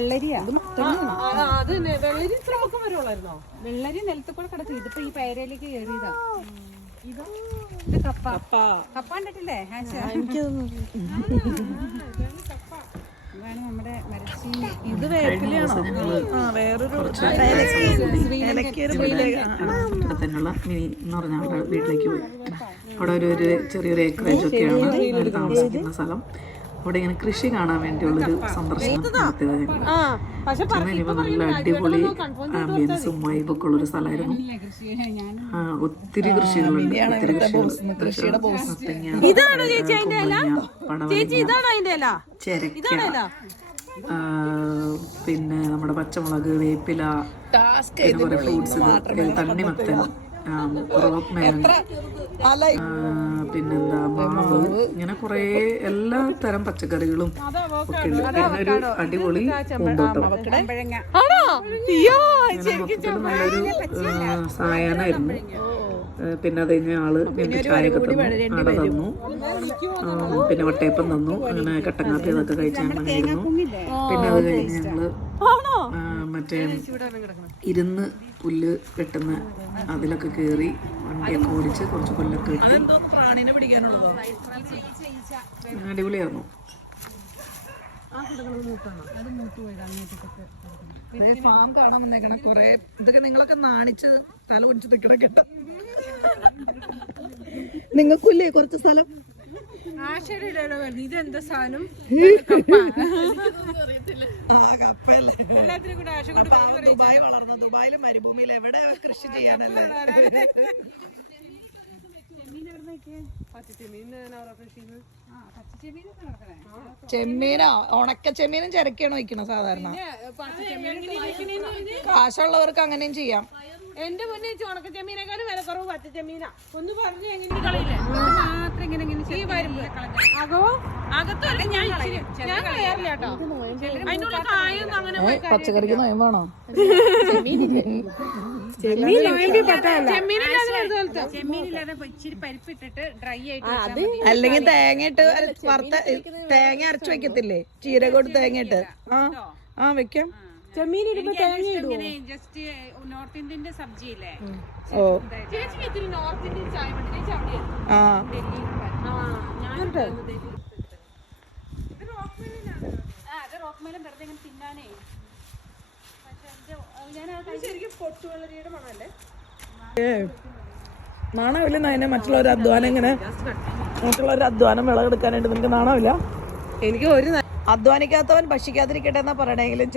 വെള്ളരി നിലത്ത് കൂടെ കിടക്കും. ഇതിപ്പോ ഈ പേരയിലേക്ക് കയറിയതാ. ഇത് കപ്പ കണ്ടിട്ടില്ലേ? ഇതാണ് നമ്മുടെ മരച്ചീനി. ഇത് വേപ്പിലാണോ? തന്നെയുള്ള മിനി എന്ന് പറഞ്ഞ അവിടെ വീട്ടിലേക്ക് പോയി. അവിടെ ഒരു ചെറിയൊരു ഏക്കറേജ് ഒക്കെയാണ് താമസിക്കുന്ന സ്ഥലം. അവിടെ ഇങ്ങനെ കൃഷി കാണാൻ വേണ്ടിയുള്ളൊരു സന്ദർശനം നടത്തിയത് ഞങ്ങൾ. ഇനിയിപ്പോൾ നല്ല അടിപൊളി ആംബിയൻസും വൈബൊക്കെ ഉള്ളൊരു സ്ഥലമായിരുന്നു. ഒത്തിരി കൃഷികളുണ്ട്. ഒത്തിരി കൃഷികൾ ചെരക്ക, പിന്നെ നമ്മുടെ പച്ചമുളക്, വേപ്പില, പിന്നെ കുറെ ഫ്രൂട്ട്സ്, തണ്ണിമത്തൻ, റോക്ക് മെലൺ, പിന്നെന്താ മാവ്, ഇങ്ങനെ കുറെ എല്ലാ തരം പച്ചക്കറികളും ഒക്കെ ഉണ്ട്. പിന്നെ ഒരു അടിപൊളി പൂന്തോട്ടം. നല്ലൊരു സായാഹ്നമായിരുന്നു. പിന്നെ അത് കഴിഞ്ഞ ആള് ഞങ്ങൾക്ക് ചായയൊക്കെ തന്നു, അട തന്നു, പിന്നെ വട്ടയപ്പം തന്നു. അങ്ങനെ കട്ടൻ കാപ്പി അതൊക്കെ കഴിച്ച് ഞങ്ങൾ അങ്ങനെ ഇരുന്നു. പിന്നെ അത് കഴിഞ്ഞ് ഞങ്ങള് മറ്റേ ഇരുന്ന് പുല്ല് വെട്ടുന്ന അതിലൊക്കെ കയറി വണ്ടിയൊക്കെ ഓടിച്ച് കുറച്ച് പുല്ലൊക്കെ വെട്ടി. അടിപൊളിയായിരുന്നു. ഫാം കാണാൻ വന്നേക്കണം. കൊറേ ഇതൊക്കെ നിങ്ങളൊക്കെ നാണിച്ച് തല ഒടിച്ച് നിൽക്കണം കേട്ടോ. നിങ്ങൾക്കില്ലേ കുറച്ച് സ്ഥലം? ഇതെന്താ സാധനം? ദുബായ് വളർന്ന ദുബായില് മരുഭൂമിയിൽ എവിടെ കൃഷി ചെയ്യാനല്ലേ? ചെമ്മീനോ? ഉണക്ക ചെമ്മീനും ചിരക്കാണോ വയ്ക്കണം സാധാരണ? കാശുള്ളവർക്ക് അങ്ങനെയും ചെയ്യാം. എന്റെ മുന്നേ ഉണക്ക ചെമ്മീനേക്കാളും വില കുറവ് പച്ച ചെമ്മീനാ. ഒന്ന് പറഞ്ഞു പച്ചക്കറിക്ക് നോയമ്പാണോ? ഇച്ചിരി പരിപ്പിട്ടിട്ട് ഡ്രൈ ആയിട്ട്, അല്ലെങ്കിൽ തേങ്ങ ഇട്ട് തേങ്ങ അരച്ചു വെക്കത്തില്ലേ? ജീരകം തേങ്ങ ഇട്ട് വെക്കാം. ചെമ്മീൻ ഇടുമ്പോ തേങ്ങ ഇടും. ജസ്റ്റ് നോർത്ത് ഇന്ത്യന്റെ സബ്ജിയില്ലേ? ചേച്ചി നോർത്ത് ഇന്ത്യൻ ചായ റോക്ക് മെലൺ വെറുതെ ഇങ്ങനെ തിന്നാനേ. ശരിക്കും പൊട്ടുവളരിയുടെ മണല്ലേ? നാണമില്ല അതിനെ മറ്റുള്ളവരുടെ അധ്വാനം ഇങ്ങനെ മറ്റുള്ളവരുടെ അധ്വാനം വിളവെടുക്കാനായിട്ട് നിനക്ക് നാണമില്ല? എനിക്ക് ഒരു അധ്വാനിക്കാത്തവൻ ഭക്ഷിക്കാതിരിക്കട്ടെ എന്നാ പറയണെങ്കിലും